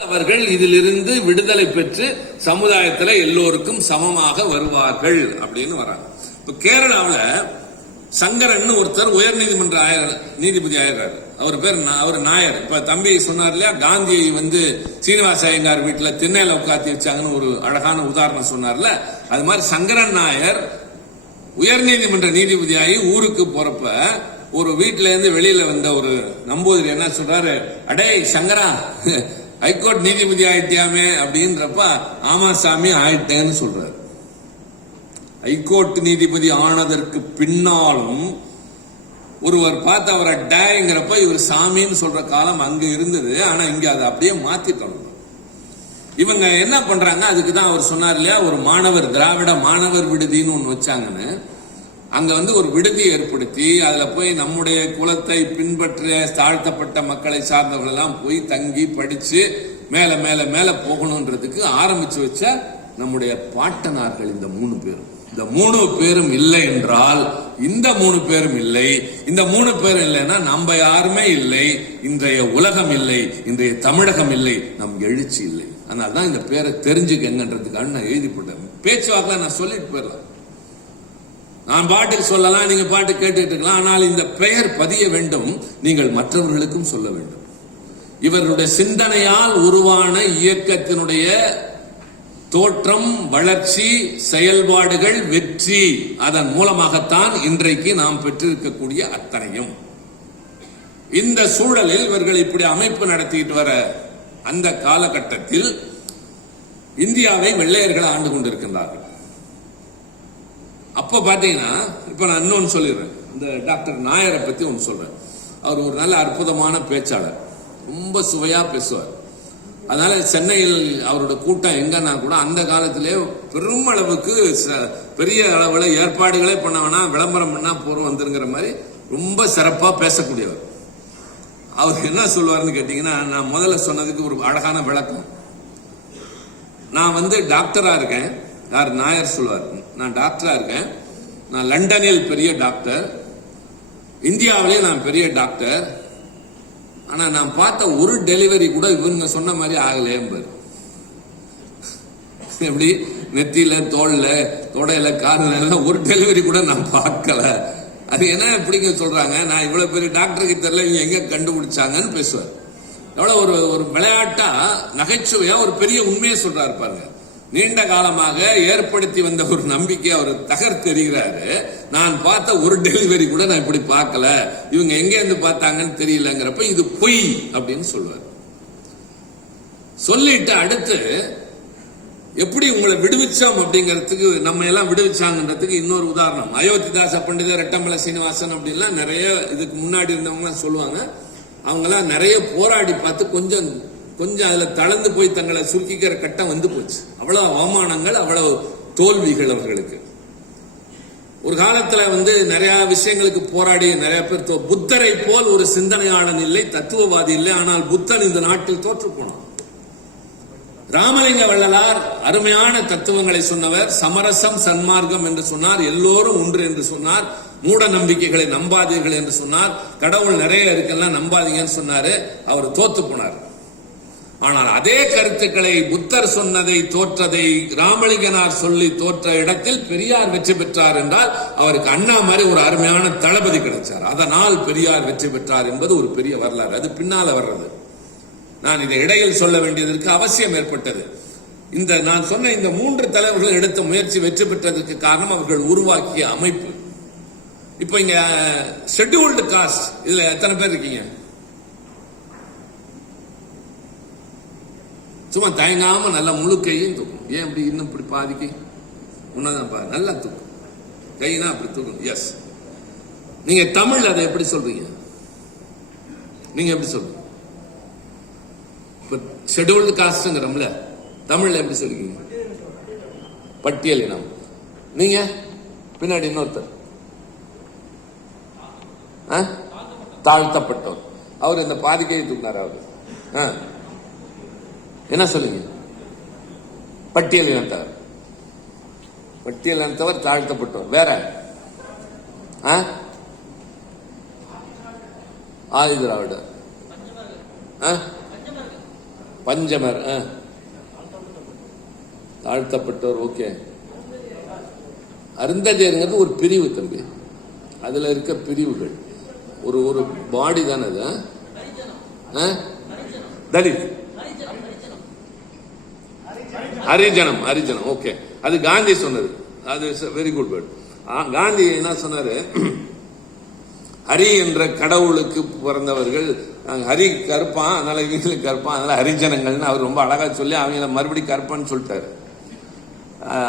அவர்கள் இதிலிருந்து விடுதலை பெற்று சமுதாயத்தில் எல்லோருக்கும் சமமாக வருவார்கள் அப்படின்னு வராங்க. இப்ப கேரளாவில் சங்கரன் ஒருத்தர் உயர் நீதிமன்ற நீதிபதி ஆயிடுறாரு. அவர் நாயர். இப்ப தம்பி சொன்னார் இல்லையா, காந்தியை சீனிவாச ஐயங்கார் வீட்டுல திண்ணையில உட்காத்தி வச்சாங்கன்னு ஒரு அழகான உதாரணம் சொன்னார்ல, அது மாதிரி சங்கரன் நாயர் உயர் நீதிமன்ற நீதிபதியாகி ஊருக்கு போறப்ப ஒரு வீட்டுல இருந்து வெளியில வந்த ஒரு நம்பூதிரி என்ன சொல்றாரு, அடே சங்கரா ஹைகோர்ட் நீதிபதி ஆயிட்டியாமே அப்படின்றப்ப, ஆமா சாமி ஆயிட்டேன்னு சொல்றாரு. ஹைகோர்ட் நீதிபதி ஆனதற்கு பின்னாலும் ஒருவர் பார்த்து அவரை டேங்கிறப்ப இவர் சாமின்னு சொல்ற காலம் அங்க இருந்தது. ஆனா இங்க அதை அப்படியே மாத்திட்டோம். இவங்க என்ன பண்றாங்க, அதுக்கு தான் அவர் சொன்னார் இல்லையா, ஒரு மாணவர் திராவிட மாணவர் விடுதின்னு ஒண்ணு வச்சாங்கன்னு. அங்க ஒரு விடுதி ஏற்படுத்தி அதுல போய் நம்முடைய குலத்தை பின்பற்ற தாழ்த்தப்பட்ட மக்களை சார்ந்தவர்கள் எல்லாம் போய் தங்கி படிச்சு மேல மேல மேல போகணும்ன்றதுக்கு ஆரம்பிச்சு வச்ச நம்முடைய பாட்டனார்கள் இந்த 3 பேரும். இந்த 3 பேரும் இல்லை என்றால் இந்த 3 பேரும் இல்லை. இந்த 3 பேரும் இல்லைன்னா நம்ம யாருமே இல்லை. இன்றைய உலகம் இல்லை, இன்றைய தமிழகம் இல்லை, நம் எழுச்சி இல்லை. அதனால்தான் இந்த பேரை தெரிஞ்சுக்கன்றதுக்காக நான் எழுதி போட்டேன். பேச்சுவாக்கில் நான் சொல்லிட்டு போயிடலாம், நான் பாட்டுக்கு சொல்லலாம், நீங்க பாட்டு கேட்டுட்டு இருக்கலாம். ஆனால் இந்த பெயர் பதிய வேண்டும், நீங்கள் மற்றவர்களுக்கும் சொல்ல வேண்டும். இவர்களுடைய சிந்தனையால் உருவான இயக்கத்தினுடைய தோற்றம், வளர்ச்சி, செயல்பாடுகள், வெற்றி, அதன் மூலமாகத்தான் இன்றைக்கு நாம் பெற்றிருக்கக்கூடிய அத்தனையும். இந்த சூழலில் இவர்கள் இப்படி அமைப்பு நடத்திட்டு வர அந்த காலகட்டத்தில் இந்தியாவை வெள்ளையர்கள் ஆண்டு கொண்டிருக்கின்றார்கள். அப்ப பாத்தீங்கன்னா, இப்ப நான் இன்னொன்னு சொல்லிடுறேன். இந்த டாக்டர் நாயரை பத்தி ஒன்று சொல்றேன். அவர் ஒரு நல்ல அற்புதமான பேச்சாளர், ரொம்ப சுவையா பேசுவார். அதனால சென்னையில் அவரோட கூட்டம் எங்கன்னா கூட அந்த காலத்திலே பெரும் அளவுக்கு பெரிய அளவுல ஏற்பாடுகளே பண்ண வேணாம், விளம்பரம் பண்ணா போறோம் வந்துருங்கிற மாதிரி ரொம்ப சிறப்பா பேசக்கூடியவர். அவர் என்ன சொல்லுவாருன்னு கேட்டீங்கன்னா, நான் முதல்ல சொன்னதுக்கு ஒரு அழகான விளக்கம். நான் டாக்டரா இருக்கேன். யார்? நாயர் சொல்லுவார், நான் டாக்டரா இருக்கேன், நான் லண்டனில் பெரிய டாக்டர், இந்தியாவிலே நான் பெரிய டாக்டர், ஆனா நான் பார்த்த ஒரு டெலிவரி கூட இவங்க சொன்ன மாதிரி ஆகலையேம்பாரு. எப்படி நெத்தியில, தோல்ல, தொடையில, காதுல ஒரு டெலிவரி கூட நான் பார்க்கல. அது என்ன எப்படிங்க சொல்றாங்க, நான் இவ்வளவு பெரிய டாக்டருக்கு தெரியல, இவங்க எங்க கண்டுபிடிச்சாங்கன்னு பேசுவார். எவ்வளவு ஒரு விளையாட்டா நகைச்சுவையா ஒரு பெரிய உண்மையை சொல்றாரு பாருங்க. நீண்ட காலமாக ஏற்படுத்தி வந்த ஒரு நம்பிக்கை அவர் தகர்த்தெறிகிறாரு. நான் பார்த்த ஒரு டெலிவரி கூட நான் இப்படி பார்க்கல, இவங்க எங்க இருந்து பார்த்தாங்கன்னு தெரியலங்கிறப்ப இது பொய் அப்படின்னு சொல்லுவார். சொல்லிட்டு அடுத்து எப்படி உங்களை விடுவிச்சோம் அப்படிங்கிறதுக்கு, நம்ம எல்லாம் விடுவிச்சாங்கன்றதுக்கு இன்னொரு உதாரணம். அயோத்திதாச பண்டிதர், ரெட்டமலை சீனிவாசன் அப்படின்லாம் நிறைய இதுக்கு முன்னாடி இருந்தவங்க சொல்லுவாங்க. அவங்க எல்லாம் நிறைய போராடி பார்த்து கொஞ்சம் அதுல தளர்ந்து போய் தங்களை சுருக்கிக்கிற கட்டம் போச்சு. அவ்வளவு அவமானங்கள், அவ்வளவு தோல்விகள் அவர்களுக்கு. ஒரு காலத்துல நிறைய விஷயங்களுக்கு போராடி நிறைய பேர், புத்தரை போல் ஒரு சிந்தனையாளன் இல்லை, தத்துவவாதி இல்லை, ஆனால் புத்தன் இந்த நாட்டில் தோற்று போனான். ராமலிங்க வள்ளலார் அருமையான தத்துவங்களை சொன்னவர். சமரசம் சன்மார்க்கம் என்று சொன்னார், எல்லோரும் ஒன்று என்று சொன்னார், மூட நம்பிக்கைகளை நம்பாதீர்கள் என்று சொன்னார், கடவுள் நிறைய இருக்கெல்லாம் நம்பாதீங்கன்னு சொன்னாரு. அவர் தோத்து போனார். ஆனால் அதே கருத்துக்களை புத்தர் சொன்னதை, தோற்றதை ராமலிங்கனார் சொல்லி தோற்ற இடத்தில் பெரியார் வெற்றி பெற்றார் என்றால் அவருக்கு அண்ணா மாதிரி ஒரு அருமையான தளபதி கிடைச்சார். அதனால் பெரியார் வெற்றி பெற்றார் என்பது ஒரு பெரிய வரலாறு. அது பின்னால வர்றது. நான் இதை இடையில் சொல்ல வேண்டியதற்கு அவசியம் ஏற்பட்டது. நான் சொன்ன இந்த 3 தலைவர்கள் எடுத்த முயற்சி வெற்றி பெற்றதற்கு காரணம் அவர்கள் உருவாக்கிய அமைப்பு. இப்ப இங்க ஷெட்யூல்டு காஸ்ட், இதுல எத்தனை பேர் இருக்கீங்க? சும்மா தயங்காம நல்ல முழு கையும் தூக்கும். ஏன் அப்படி இன்னும் இப்படி பாதிக்கு உன்னதான் நல்லா தூக்கும் கைனா, அப்படி தூக்கும். எஸ். நீங்க தமிழ் அதை எப்படி சொல்றீங்க? நீங்க எப்படி சொல்றீங்க? இப்ப ஷெட்யூல்டு காஸ்ட்ங்கிறோம்ல, தமிழ்ல எப்படி சொல்றீங்க? பட்டியலினம். நீங்க பின்னாடி இன்னொருத்தர் தாழ்த்தப்பட்டவர். அவர் இந்த பாதிக்கையை தூக்கினார். அவரு என்ன சொல்லுங்க? பட்டியல் இனத்தவர். பட்டியல் இனத்தவர் தாழ்த்தப்பட்டவர். வேற ஆதி திராவிடர். பஞ்சமர், தாழ்த்தப்பட்டவர். ஓகே, அருந்ததியருங்கிறது ஒரு பிரிவு தம்பி, அதுல இருக்க பிரிவுகள். ஒரு ஒரு பாடி தானே அது. தலித், ஹரிஜனம், ஹரிஜனம். ஓகே, அது காந்தி சொன்னது. அது வெரி குட் வேர்ட். காந்தி என்ன சொன்னாரு, ஹரி என்ற கடவுளுக்கு பிறந்தவர்கள், ஹரி கருப்பான் அதனால இவங்களுக்கு கருப்பான், அதனால ஹரிஜனங்கள்னு அவர் ரொம்ப அழகா சொல்லி அவங்கள மறுபடியும் கருப்பான்னு சொல்லிட்டாரு.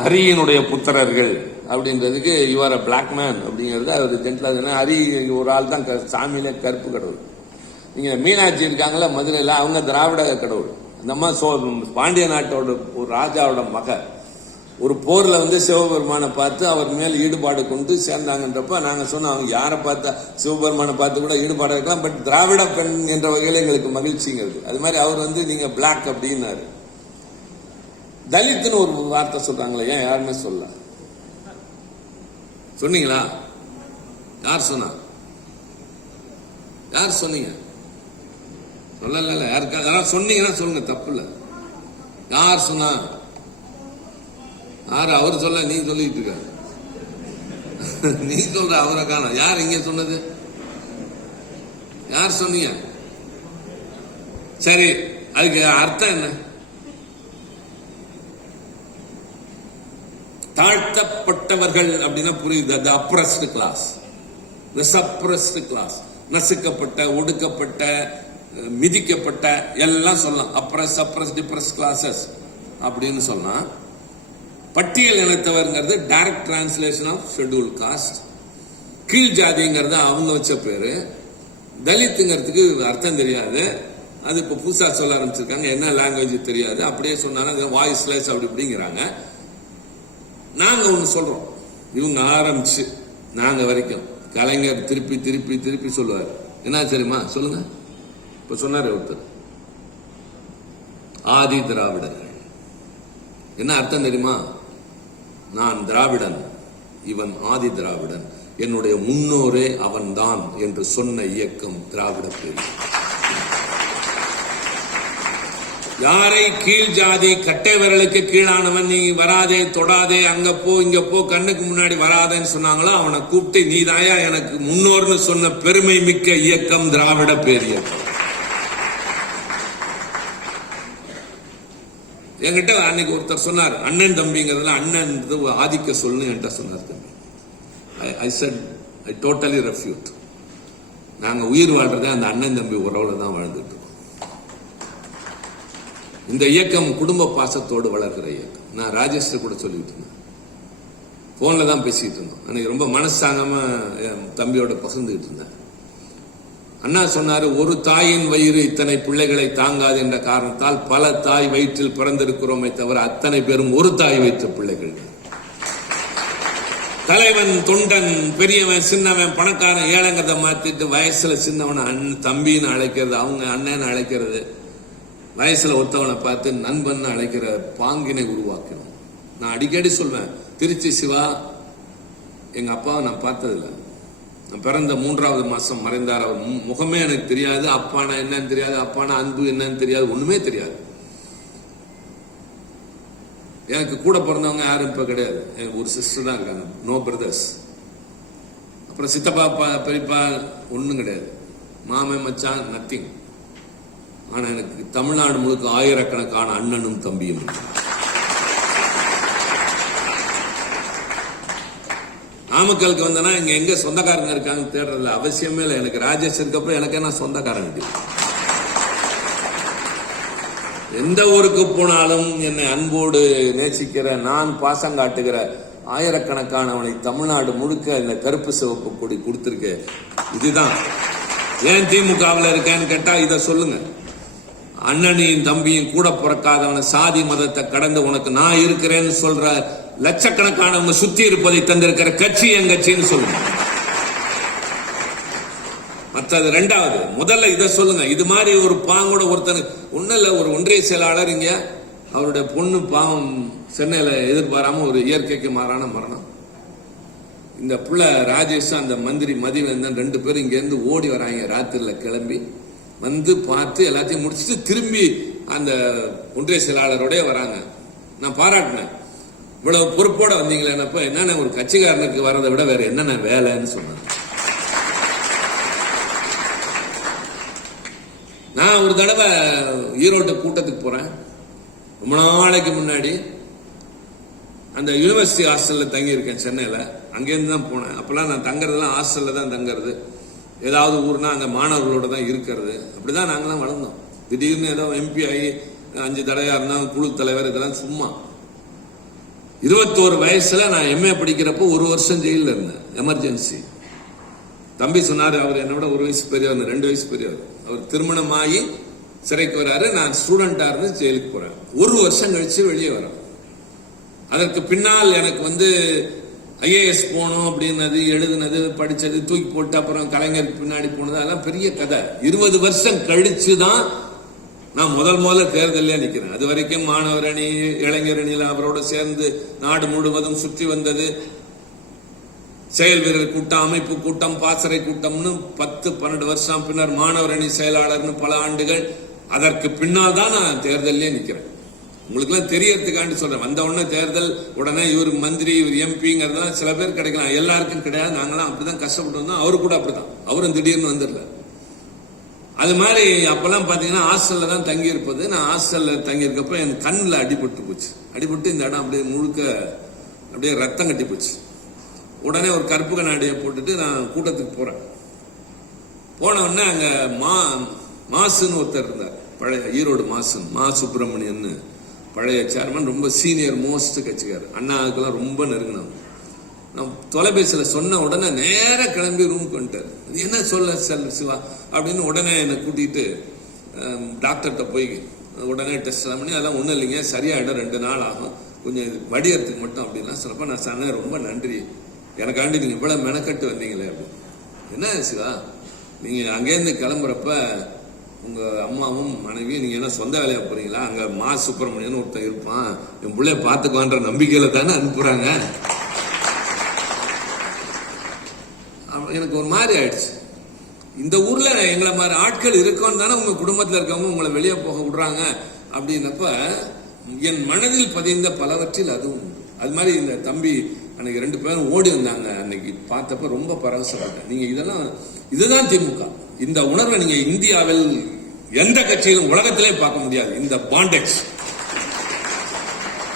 ஹரியினுடைய புத்திரர்கள் அப்படின்றதுக்கு யுவர் அ பிளாக் மேன் அப்படிங்கிறது அவர் ஜென்டலா. ஹரி ஒரு ஆள் தான் சாமியில கருப்பு கடவுள். நீங்க மீனாட்சி இருக்காங்கல்ல மதுரையில, அவங்க திராவிட கடவுள். அந்த அம்மா பாண்டிய நாட்டோட ஒரு ராஜாவோட மக. ஒரு போர்ல சிவபெருமானை பார்த்து அவர் மேல் ஈடுபாடு கொண்டு சேர்ந்தாங்கன்றப்ப நாங்க சொன்னோம், அவங்க யாரை பார்த்தா சிவபெருமானை பார்த்து கூட ஈடுபாடு இருக்கலாம், பட் திராவிட பெண் என்ற வகையில எங்களுக்கு மகிழ்ச்சிங்கிறது. அது மாதிரி அவர் நீங்க பிளாக் அப்படின்னாரு. தலித்துன்னு ஒரு வார்த்தை சொல்றாங்களே, ஏன் யாருமே சொல்ல சொன்னீங்களா? யார் சொன்னா? யார் சொன்னீங்க? சொல்லல. யாருக்கா சொன்னீங்கன்னா சொல்லுங்க, தப்பு இல்ல. யார் சொன்னா? யாரு? அவர் சொல்ல, நீ சொல்லிட்டு இருக்க. நீ சொல்ற, அவரை காணோம். யார் இங்க சொன்னது? யார் சொன்னீங்க? சரி, அதுக்கு அர்த்தம் என்ன? தாழ்த்தப்பட்டவர்கள் அப்படின்னா புரியுது. அது அப்ரஸ்ட் கிளாஸ், சப்ரஸ்ட் கிளாஸ், நசுக்கப்பட்ட, ஒடுக்கப்பட்ட, மிதிக்கப்பட்ட எல்லாம் சொல்லலாம். அப்ரஸ், சப்ரஸ், டிப்ரஸ் கிளாஸஸ் அப்படின்னு சொல்லலாம். பட்டியல் இனத்தவர்ங்கிறது direct translation of schedule caste. கீழ் ஜாதிங்கிறது அவங்க வச்ச பேரு. தலித்துங்கிறதுக்கு அர்த்தம் தெரியாது, அது இப்ப புதுசா சொல்ல ஆரம்பிச்சிருக்காங்க. என்ன லாங்குவேஜ் தெரியாது, அப்படியே சொன்னாலும் வாய்ஸ்லெஸ் அப்படி இப்படிங்கிறாங்க. நாங்க ஒண்ணு சொல்றோம், இவங்க ஆரம்பிச்சு நாங்க வரைக்கும். கலைஞர் திருப்பி திருப்பி திருப்பி சொல்லுவார். என்ன தெரியுமா? சொல்லுங்க. இப்ப சொன்னாரு ஒருத்தர், ஆதி திராவிடர்கள். என்ன அர்த்தம் தெரியுமா? நான் திராவிடன், இவன் ஆதி திராவிடன், என்னுடைய முன்னோரே அவன்தான் என்று சொன்ன இயக்கம் திராவிட பேர். யாரை கீழ் ஜாதி, கட்டை விரலுக்கு கீழானவன், நீ வராதே, தொடாதே, அங்க போ, இங்க போ, கண்ணுக்கு முன்னாடி வராதேன்னு சொன்னாங்களோ அவனை கூப்பிட்டு நீதாயா எனக்கு முன்னோர்னு சொன்ன பெருமை மிக்க இயக்கம் திராவிட பேரியக்கம். என்கிட்ட அன்னைக்கு ஒருத்தர் சொன்னார், அண்ணன் தம்பிங்கிறதுல அண்ணன் ஆதிக்க சொல்லுன்னு என்கிட்ட சொன்னார் தம்பி. I said I totally refute. நாங்க உயிர் வாழ்றதே அந்த அண்ணன் தம்பி உறவுல தான் வாழ்ந்துட்டு இருக்கோம். இந்த இயக்கம் குடும்ப பாசத்தோடு வளர்கிற இயக்கம். நான் ராஜேஷ் கூட சொல்லிட்டு இருந்தேன், போன்ல தான் பேசிட்டு இருந்தோம். அன்னைக்கு ரொம்ப மனசாங்காம என் தம்பியோட பகிர்ந்துகிட்டு இருந்தேன். அண்ணா சொன்னாரு, ஒரு தாயின் வயிறு இத்தனை பிள்ளைகளை தாங்காது என்ற காரணத்தால் பல தாய் வயிற்றில் பிறந்திருக்கிறோமே தவிர அத்தனை பேரும் ஒரு தாய் வயிற்று பிள்ளைகள். தலைவன், தொண்டன், பெரியவன், சின்னவன், பணக்காரன், ஏழைங்கிறத மாத்திட்டு வயசுல சின்னவன் அண்ணன் தம்பின்னு அழைக்கிறது, அவங்க அண்ணன் அழைக்கிறது, வயசுல ஒருத்தவனை பார்த்து நண்பன் அழைக்கிற பாங்கினை உருவாக்கணும். நான் அடிக்கடி சொல்வேன், திருச்சி சிவா எங்க அப்பாவை நான் பார்த்ததில்லை. நான் பிறந்த 3வது மாசம் மறைந்தார். அவர் முகமே எனக்கு தெரியாது, அப்பானா என்னன்னு தெரியாது, அப்பானா அன்பு என்னன்னு தெரியாது, ஒண்ணுமே தெரியாது. எனக்கு கூட பிறந்தவங்க யாரும் இப்ப கிடையாது. எனக்கு ஒரு சிஸ்டர் தான் இருக்காங்க, நோ பிரதர்ஸ். அப்புறம் சித்தப்பா, பெரியப்பா ஒண்ணும் கிடையாது. மாமன், மச்சான், நத்திங். ஆனா எனக்கு தமிழ்நாடு முழுக்க ஆயிரக்கணக்கான அண்ணனும் தம்பியும். நாமக்கலுக்கு வந்தனா இங்க எங்க சொந்தக்காரங்க இருக்காங்க தேடுறதுல அவசியமே இல்லை. எனக்கு ராஜேஷ் இருக்கப்ப எனக்கு என்ன சொந்தக்காரங்க. எந்த ஊருக்கு போனாலும் என்னை அன்போடு நேசிக்கிற, நான் பாசம் காட்டுகிற ஆயிரக்கணக்கானவனை தமிழ்நாடு முழுக்க இந்த கருப்பு சிவப்பு கொடி கொடுத்திருக்க. இதுதான் ஏன் திமுகவில் இருக்கேன்னு கேட்டா இதை சொல்லுங்க. அண்ணனையும் தம்பியும் கூட பிறக்காதவன, சாதி மதத்தை கடந்து உனக்கு நான் இருக்கிறேன்னு சொல்ற லட்சக்கணக்கானவங்க சுத்தி இருப்பதை தந்திருக்கிற கட்சி என் கட்சின்னு சொல்லுங்க. மற்றது ரெண்டாவது. முதல்ல இதை சொல்லுங்க. இது மாதிரி ஒரு பாங்கோட ஒருத்தனுக்கு ஒன்னும் இல்ல, ஒரு ஒன்றிய செயலாளர் இங்க அவருடைய பொண்ணு பாவம் சென்னையில எதிர்பாராம ஒரு இயற்கைக்கு மாறான மரணம். இந்த புள்ள ராஜேஷ், அந்த மந்திரி மதிவேந்தன் 2 பேரும் இங்க இருந்து ஓடி வராங்க. ராத்திரில கிளம்பி வந்து பார்த்து எல்லாத்தையும் முடிச்சுட்டு திரும்பி அந்த ஒன்றிய செயலாளரோடய வராங்க. நான் பாராட்டினேன், இவ்வளவு பொறுப்போட வந்தீங்களேன்னப்ப என்னென்ன ஒரு கட்சிக்காரனுக்கு வரதை விட வேற என்னென்ன வேலைன்னு சொன்னாங்க. நான் ஒரு தடவை ஈரோட்டு கூட்டத்துக்கு போறேன். ரொம்ப நாளைக்கு முன்னாடி அந்த யூனிவர்சிட்டி ஹாஸ்டல்ல தங்கி இருக்கேன் சென்னையில. அங்கேருந்து தான் போனேன். அப்பெல்லாம் நான் தங்குறதுலாம் ஹாஸ்டல்ல தான் தங்குறது. ஏதாவது ஊர்னா அங்க மாணவர்களோட தான் இருக்கிறது. அப்படிதான் நாங்களாம் வளர்ந்தோம். திடீர்னு ஏதோ எம்பி ஆகி 5 தடவையா இருந்தாலும் குழு தலைவர், இதெல்லாம் சும்மா. 21 வயசுல நான் எம்ஏ படிக்கிறப்போ 1 வருஷம் ஜெயில இருந்தேன், எமர்ஜென்சி. தம்பி சொன்னாரு, அவர் என்னை விட 1 வயசு பெரியவர், 2 வயசு பெரியவர். அவர் திருமணமாகி சிறைக்கு வராரு, நான் ஸ்டூடெண்டா இருந்து ஜெயிலுக்கு போறேன். 1 வருஷம் கழிச்சு வெளியே வரேன். அதற்கு பின்னால் எனக்கு ஐஏஎஸ் போனோம் அப்படின்னது, எழுதுனது, படிச்சது, தூக்கி போட்டு அப்புறம் கலைஞருக்கு பின்னாடி போனது, அதெல்லாம் பெரிய கதை. 20 வருஷம் கழிச்சு தான் நான் முதல்ல தேர்தலே நிக்கிறேன். அது வரைக்கும் மாணவர் அணி, இளைஞர் அணியில் அவரோட சேர்ந்து நாடு முழுவதும் சுற்றி வந்தது. செயல் வீரர் கூட்டம், அமைப்பு கூட்டம், பாசறை கூட்டம்னு 10-12 வருஷம், பின்னர் மாணவர் அணி செயலாளர்னு பல ஆண்டுகள். அதற்கு பின்னால் தான் நான் தேர்தலே நிக்கிறேன். உங்களுக்கு எல்லாம் தெரியறதுக்காண்டி சொல்றேன். வந்த உடனே தேர்தல், உடனே இவர் மந்திரி, இவர் எம்பிங்கிறதுலாம் சில பேர் கிடைக்கலாம், எல்லாருக்கும் கிடையாது. நாங்களாம் அப்படிதான் கஷ்டப்பட்டு வந்தோம். அவரு கூட அப்படிதான், அவரும் திடீர்னு வந்துடல. அது மாதிரி அப்பெல்லாம் பாத்தீங்கன்னா ஹாஸ்டல்ல தான் தங்கி இருப்பது. நான் ஹாஸ்டல்ல தங்கி இருக்கப்ப என் கண்ணில் அடிபட்டு போச்சு. அடிபட்டு இந்த இடம் அப்படியே முழுக்க அப்படியே ரத்தம் கட்டி போச்சு. உடனே ஒரு கருப்பு கண்ணாடியை போட்டுட்டு நான் கூட்டத்துக்கு போறேன். போன உடனே அங்க மாசுன்னு ஒருத்தர் இருந்தார், பழைய ஈரோடு மாசுன்னு, மா சுப்பிரமணியன் பழைய சேர்மன், ரொம்ப சீனியர் மோஸ்ட் கட்சிக்காரர், அண்ணாவுக்கெல்லாம் ரொம்ப நெருங்கினவங்க. நான் தொலைபேசியில சொன்ன உடனே நேர கிளம்பி ரூமுக்கு வந்துட்டார். என்ன சொல்ல சிவா அப்படின்னு உடனே என்னை கூட்டிட்டு டாக்டர்கிட்ட போய் உடனே டெஸ்ட் எல்லாம் பண்ணி, அதெல்லாம் ஒன்றும் இல்லைங்க, சரியாயிடும், 2 நாள் ஆகும், கொஞ்சம் வடியறதுக்கு மட்டும் அப்படின்லாம் சொன்னப்ப நான் சொன்னேன், ரொம்ப நன்றி, எனக்காண்டி நீங்க இவ்வளவு மெனக்கட்டு வந்தீங்களே அப்படின்னு. என்ன சிவா, நீங்க அங்கேருந்து கிளம்புறப்ப உங்க அம்மாவும் மனைவியும் நீங்க என்ன சொந்த வேலையா போறீங்களா? அங்க மா சுப்பிரமணியன் ஒருத்தன் இருப்பான், என் பிள்ளைய பாத்துக்குவான்ற நம்பிக்கையில தானே அனுப்புறாங்க. எனக்கு ஒரு மாதிரி ஆயிடுச்சு. இந்த ஊர்ல எங்களை மாதிரி ஆட்கள் இருக்கோன்னு தானே உங்க குடும்பத்தில் இருக்கவங்க உங்களை வெளியே போக விடுறாங்க அப்படின்னப்ப என் மனதில் பதிந்த பலவற்றில் அதுவும். அது மாதிரி இந்த தம்பி அன்னைக்கு 2 பேரும் ஓடி வந்தாங்க. அன்னைக்கு பார்த்தப்ப ரொம்ப பரவசப்பட்டேன். நீங்க இதுதான் திமுக. இந்த உணர்வை நீங்க இந்தியாவில் எந்த கட்சியிலும் உலகத்திலே பார்க்க முடியாது. இந்த பாண்டெக்ஸ்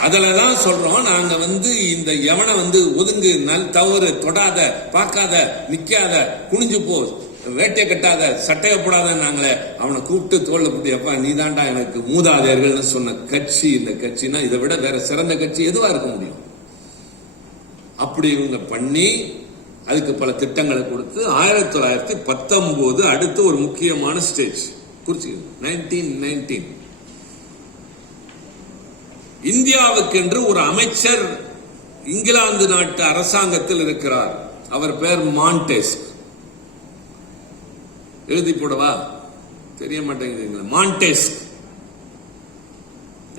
அதுலதான் சொல்றோம். நாங்க இந்த எவனை ஒதுங்கு, தவறு, தொடாத, பார்க்காத, நிக்காத, குனிஞ்சு போ, வேட்டை கட்டாத, சட்டைய போடாத, நாங்களே அவனை கூப்பிட்டு தோல்ல போட்டு, எப்ப நீ தாண்டா எனக்கு மூதாதையர்கள்னு சொன்ன கட்சி இந்த கட்சினா இதை விட வேற சிறந்த கட்சி எதுவா இருக்க முடியும்? அப்படி இவங்க பண்ணி அதுக்கு பல திட்டங்களை கொடுத்து 1919 அடுத்து ஒரு முக்கியமான ஸ்டேஜ் குறிச்சு 1919 இந்தியாவுக்கென்று ஒரு அமைச்சர் இங்கிலாந்து நாட்டு அரசாங்கத்தில் இருக்கிறார். அவர் பெயர் மான்டெஸ்க். எழுதி போடவா? தெரிய மாட்டேங்குது. மான்டெஸ்க்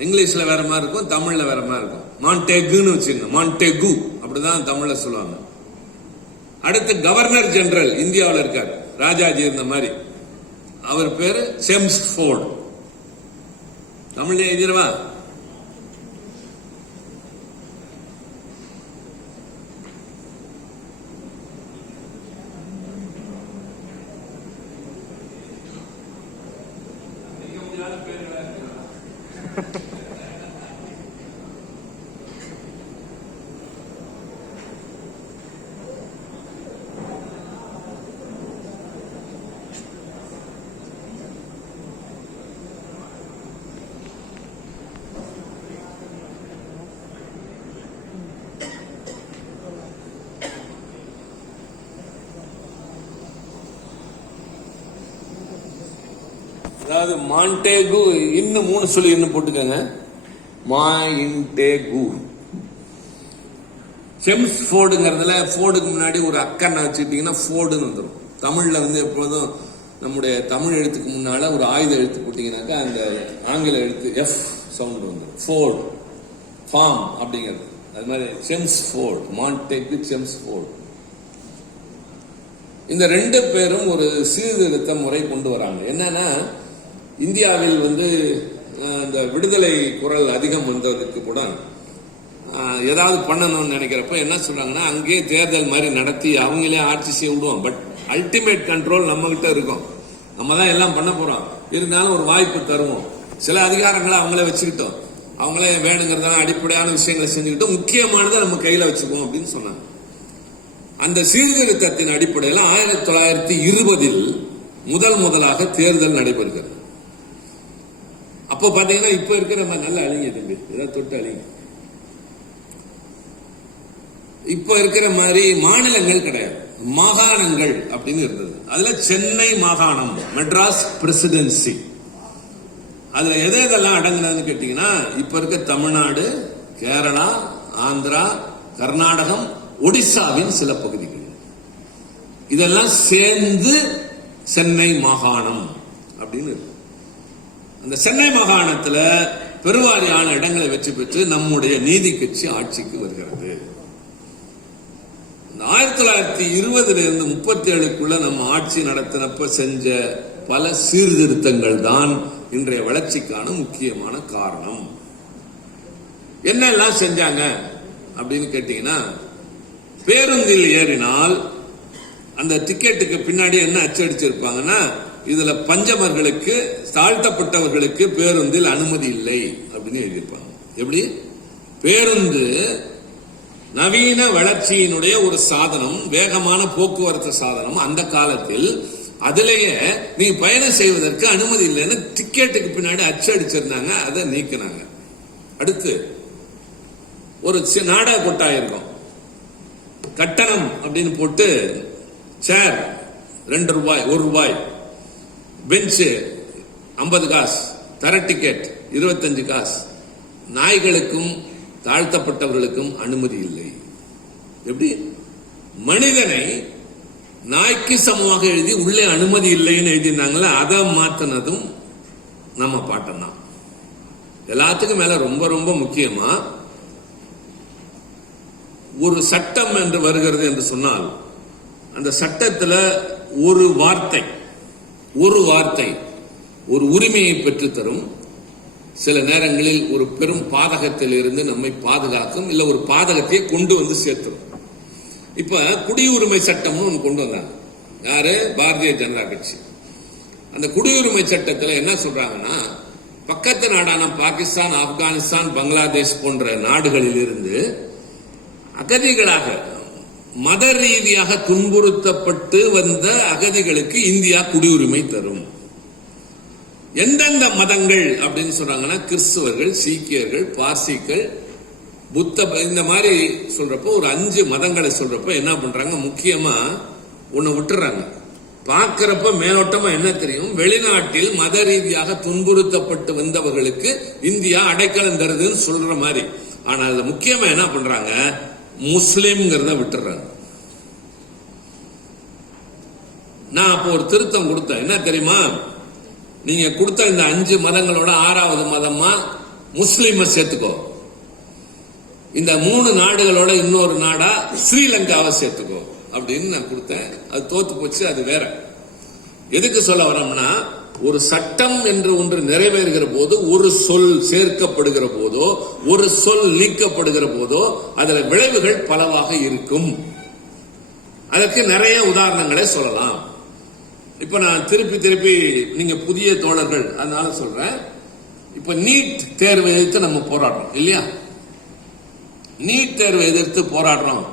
இங்கிலீஷ்ல வேற மாதிரி இருக்கும், தமிழ்ல வேற மாதிரி இருக்கும். மான்டேகுன்னு வச்சுங்க, மான்டேகு அப்படிதான் தமிழ்ல சொல்லுவாங்க. அடுத்து கவர்னர் ஜெனரல் இந்தியாவில் இருக்கார், ராஜாஜி இருந்த மாதிரி. அவர் பேரு செம்ஸ்போர்டு. தமிழ்ல எழுதிடுவா? அதாவது மான்டேகு, இன்னும் 3 சொல்லி இன்னும் போட்டுக்கங்க. மாயின்டேகு. செம்ஸ்போர்டுங்கிறதுல போர்டுக்கு முன்னாடி ஒரு அக்கண்ணை வச்சுக்கிட்டீங்கன்னா போர்டுன்னு வந்துடும். தமிழ்ல எப்பொழுதும் நம்முடைய தமிழ் எழுத்துக்கு முன்னால ஒரு ஆயுத எழுத்து போட்டீங்கன்னாக்கா அந்த ஆங்கில எழுத்து எஃப் சவுண்ட் வந்துடும். ஃபோர்டு, ஃபார்ம் அப்படிங்கிறது. அது மாதிரி செம்ஸ்போர்டு, மான்டேகு, செம்ஸ்போர்டு. இந்த 2 பேரும் ஒரு சீர்திருத்த முறை கொண்டு வராங்க. என்னன்னா, இந்தியாவில் இந்த விடுதலை குரல் அதிகம் வந்ததுக்கு கூட ஏதாவது பண்ணணும்னு நினைக்கிறப்ப என்ன சொல்றாங்கன்னா, அங்கேயே தேர்தல் மாதிரி நடத்தி அவங்களே ஆட்சி செய்ய விடுவோம். பட் அல்டிமேட் கண்ட்ரோல் நம்ம கிட்ட இருக்கும். நம்ம தான் எல்லாம் பண்ண போறோம். இருந்தாலும் ஒரு வாய்ப்பு தருவோம். சில அதிகாரங்களை அவங்களே வச்சுக்கிட்டோம். அவங்களே வேணுங்கிறதான அடிப்படையான விஷயங்களை செஞ்சுக்கிட்டோம். முக்கியமானதை நம்ம கையில வச்சுக்குவோம் அப்படின்னு சொன்னாங்க. அந்த சீர்திருத்தத்தின் அடிப்படையில் 1920 முதலாக தேர்தல் நடைபெறுகிறது. அப்போ பாத்தீங்கன்னா இப்ப இருக்கிற நல்ல அழிங்க தம்பி, ஏதாவது தொட்டு அழிங்க. இப்ப இருக்கிற மாதிரி மாநிலங்கள் கிடையாது, மாகாணங்கள் அப்படின்னு இருந்தது. அதுல சென்னை மாகாணம், மெட்ராஸ் பிரசிடென்சி, அதுல எதெல்லாம் அடங்குனதுன்னு கேட்டீங்கன்னா, இப்ப இருக்க தமிழ்நாடு, கேரளா, ஆந்திரா, கர்நாடகம், ஒடிசாவின் சில பகுதிகள், இதெல்லாம் சேர்ந்து சென்னை மாகாணம் அப்படின்னு இருக்கு. அந்த சென்னை மாகாணத்துல பெருவாரியான இடங்களை வெற்றி பெற்று நம்முடைய நீதி கட்சி ஆட்சிக்கு வருகிறது. 1920 இருந்து 37க்குள்ள நம்ம ஆட்சி நடத்தினப்ப செஞ்ச பல சீர்திருத்தங்கள் தான் இன்றைய வளர்ச்சிக்கான முக்கியமான காரணம். என்னெல்லாம் செஞ்சாங்க அப்படின்னு கேட்டீங்கன்னா, பேருந்தில் ஏறினால் அந்த டிக்கெட்டுக்கு பின்னாடி என்ன அச்சடிச்சிருப்பாங்கன்னா, இதுல பஞ்சமர்களுக்கு, தாழ்த்தப்பட்டவர்களுக்கு பேருந்தில் அனுமதி இல்லை அப்படின்னு எழுதியிருப்பாங்க. எப்படி? பேருந்து நவீன வளர்ச்சியினுடைய ஒரு சாதனம், வேகமான போக்குவரத்து சாதனம். அந்த காலத்தில் அதிலேயே நீ பயணம் செய்வதற்கு அனுமதி இல்லைன்னு டிக்கெட்டுக்கு பின்னாடி அச்சடிச்சிருந்தாங்க. அதை நீக்கினாங்க. அடுத்து ஒரு நாடக கொட்டாய் இருக்கும், கட்டணம் அப்படின்னு போட்டு சேர் 2 ரூபாய், 1 ரூபாய், பெஞ்சு 50 காசு, தர டிக்கெட் 25 காசு. நாய்களுக்கும் தாழ்த்தப்பட்டவர்களுக்கும் அனுமதி இல்லை. எப்படி? மனிதனை நாய்க்கு சமமாக எழுதி உள்ளே அனுமதி இல்லைன்னு எழுதினாங்களே, அதை மாத்தினதும் நம்ம பாட்டம் தான். எல்லாத்துக்கும் மேல ரொம்ப ரொம்ப முக்கியமா, ஒரு சட்டம் என்று வருகிறது என்று சொன்னால், அந்த சட்டத்தில் ஒரு வார்த்தை ஒரு உரிமையை பெற்றுத்தரும். சில நேரங்களில் ஒரு பெரும் பாதகத்தில் இருந்து நம்மை பாதுகாக்கும், இல்ல ஒரு பாதகத்தை கொண்டு வந்து சேர்த்துரும். இப்ப குடியுரிமை சட்டம்னு ஒன்று கொண்டு வந்தாங்க. யாரு? பாரதிய ஜனதா கட்சி. அந்த குடியுரிமை சட்டத்தில் என்ன சொல்றாங்கன்னா, பக்கத்து நாடான பாகிஸ்தான், ஆப்கானிஸ்தான், பங்களாதேஷ் போன்ற நாடுகளில் இருந்து அகதிகளாக, மத ரீதியாக துன்புறுத்தப்பட்டு வந்த அகதிகளுக்கு இந்தியா குடியுரிமை தரும். எந்தெந்த மதங்கள் அப்படின்னு சொல்றாங்கன்னா, கிறிஸ்துவர்கள், சீக்கியர்கள், பார்சிகள், புத்த, இந்த மாதிரி சொல்றப்போ ஒரு 5 மதங்களை சொல்றப்ப என்ன பண்றாங்க, முக்கியமா ஒன்னு விட்டுறாங்க. பார்க்கிறப்ப மேலோட்டமா என்ன தெரியும், வெளிநாட்டில் மத ரீதியாக துன்புறுத்தப்பட்டு வந்தவர்களுக்கு இந்தியா அடைக்கலம் தருதுன்னு சொல்ற மாதிரி. ஆனா அதுல முக்கியமா என்ன பண்றாங்க, முஸ்லிம்ங்கிறத விட்டுறாங்க. நான் அப்போ ஒரு திருத்தம் கொடுத்தேன். என்ன தெரியுமா, நீங்க கொடுத்த இந்த 5 மதங்களோட 6வது மதமா முஸ்லிம சேர்த்துக்கோ. இந்த 3 நாடுகளோட இன்னொரு நாடா ஸ்ரீலங்காவை சேர்த்துக்கோ அப்படின்னு நான் கொடுத்தேன். அது தோத்து போச்சு, அது வேற. எதுக்கு சொல்ல வரோம்னா, ஒரு சட்டம் என்று ஒன்று நிறைவேறுகிற போது, ஒரு சொல் சேர்க்கப்படுகிற போதோ, ஒரு சொல் நீக்கப்படுகிற போதோ, அதில் விளைவுகள் பலவாக இருக்கும். அதற்கு நிறைய உதாரணங்களை சொல்லலாம். இப்ப நான் திருப்பி நீங்க புதிய தோழர்கள், அதனால சொல்றேன். இப்ப நீட் தேர்வை எதிர்த்து நம்ம போராடுறோம் இல்லையா? நீட் தேர்வை எதிர்த்து போராடுறோம்